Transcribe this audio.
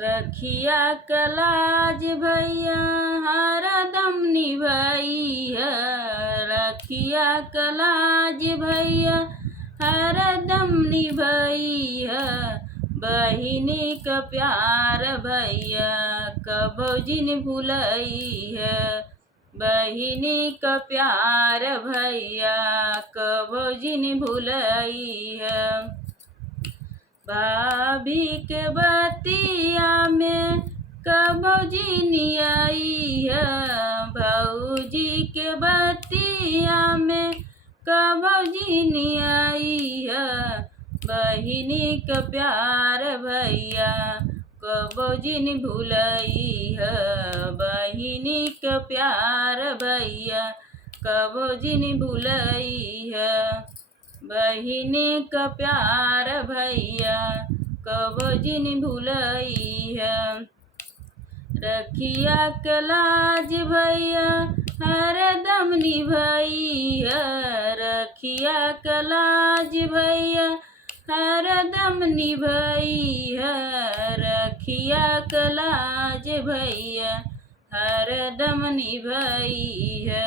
रखिया कलाज भैया हरदम निभैया। रखिया कलाज भैया हरदम निभैया। बहिनी क प्यार भैया कबो जिन भुलैया। बहिनी क प्यार भैया कबो जिन भुलैया। भाभी के बतिया में कबो जिनिया। भौजी के बतिया में कबो जिनिया। बहिनी क प्यार भैया कबो जिन भुलैया। बहिनी क प्यार भैया कबो जिन भुलैया। बहिनी क प्यार भैया कबो जिन भुलैया। रखिया कलाज भैया हरदम निभैया। रखिया कलाज भैया हरदम निभैया। रखिया कलाज भैया हरदम निभैया।